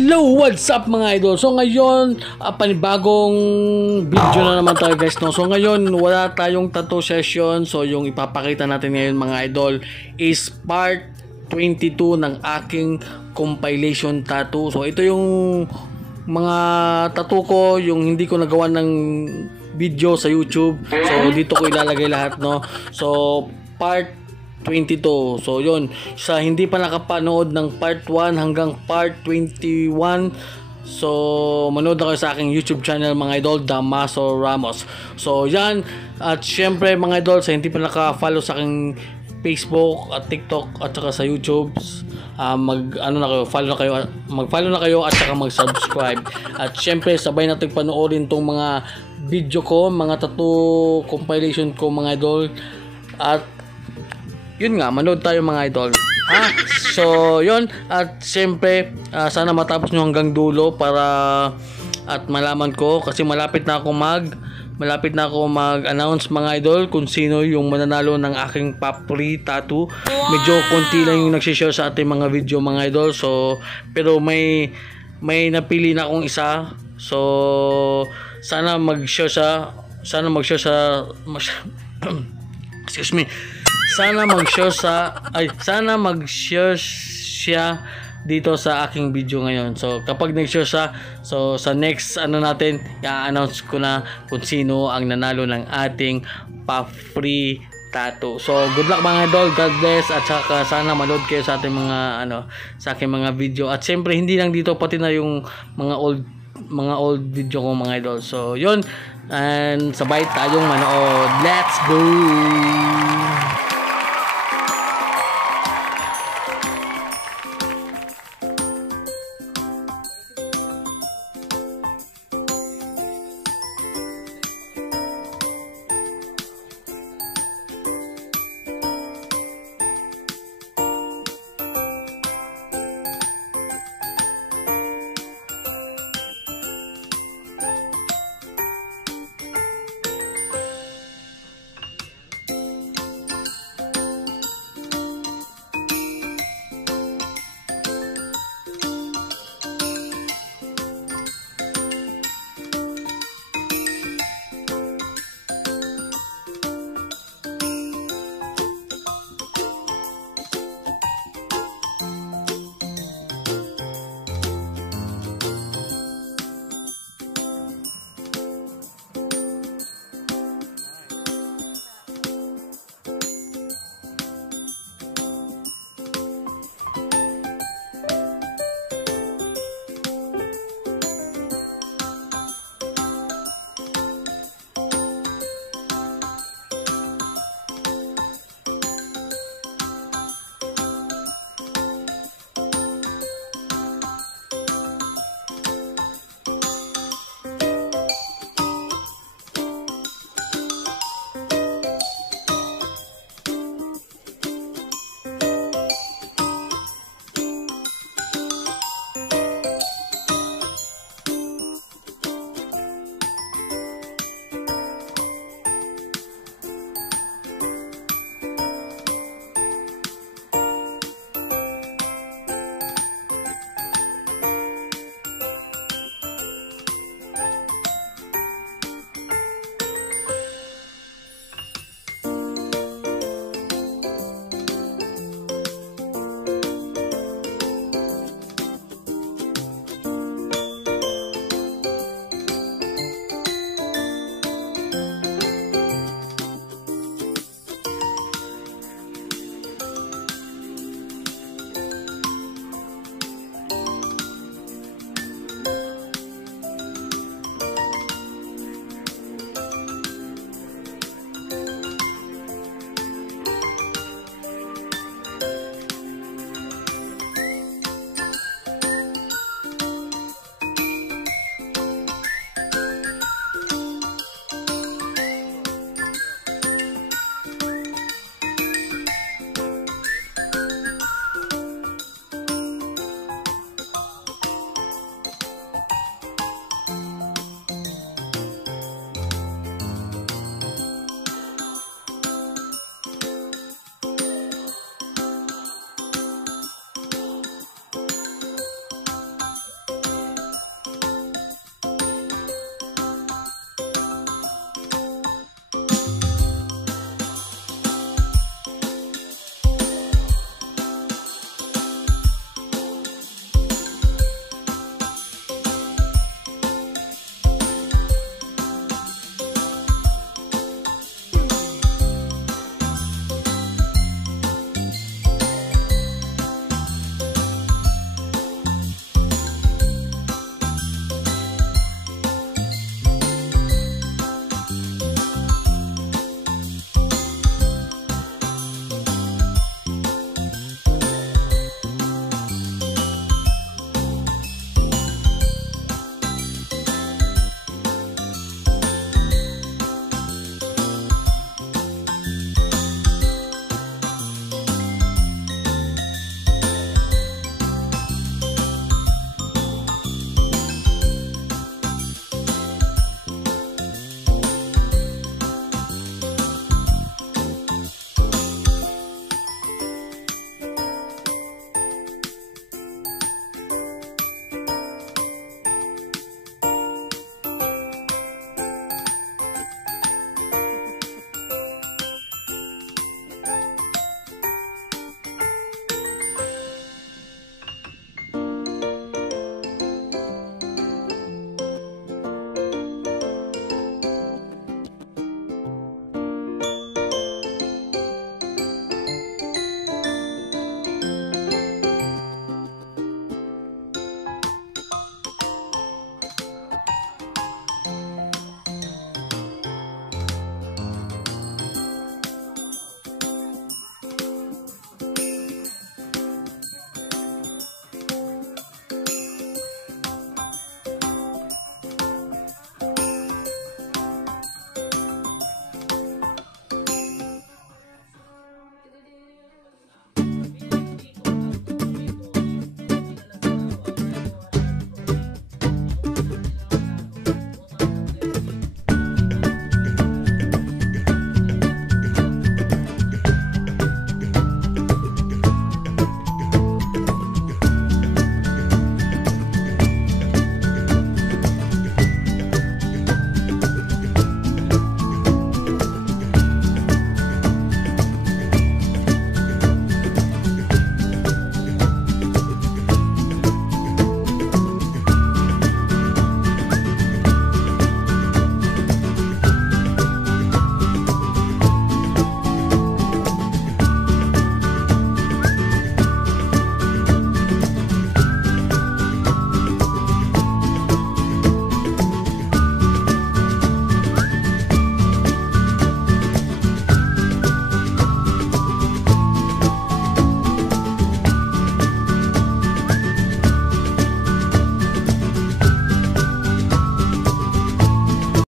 Hello! What's up mga idol? So ngayon, panibagong video na naman tayo guys, no? So ngayon, wala tayong tattoo session. So yung ipapakita natin ngayon mga idol is part 22 ng aking compilation tattoo. So ito yung mga tattoo ko, yung hindi ko nagawa ng video sa YouTube. So dito ko ilalagay lahat, no? So part 22. So yun, sa hindi pa nakapanood ng part 1 hanggang part 21, so manood na kayo sa aking YouTube channel mga idol, Damaso Ramos. So yan, at syempre mga idol, sa hindi pa naka-follow sa aking Facebook at TikTok at saka sa YouTube, mag-follow na kayo at saka mag-subscribe. At syempre sabay natin panoorin tong mga video ko, mga tattoo compilation ko mga idol. At yun nga, manood tayo mga idol. So yun, at siyempre sana matapos nyo hanggang dulo para at malaman ko, kasi malapit na ako mag-announce mga idol kung sino yung mananalo ng aking papri tattoo. Medyo konti lang yung nagsishare sa ating mga video mga idol. So pero may napili na akong isa. So sana mag-share excuse me. Sana mag-share siya dito sa aking video ngayon. So kapag nag-share siya, so sa next natin, i-announce ko na kung sino ang nanalo ng ating pa-free tattoo. So good luck mga idol, God bless, at saka sana manood kayo sa ating mga sa aking mga video. At siyempre hindi lang dito, pati na yung mga old video ko mga idol. So yun, and sabay tayong manood. Let's go!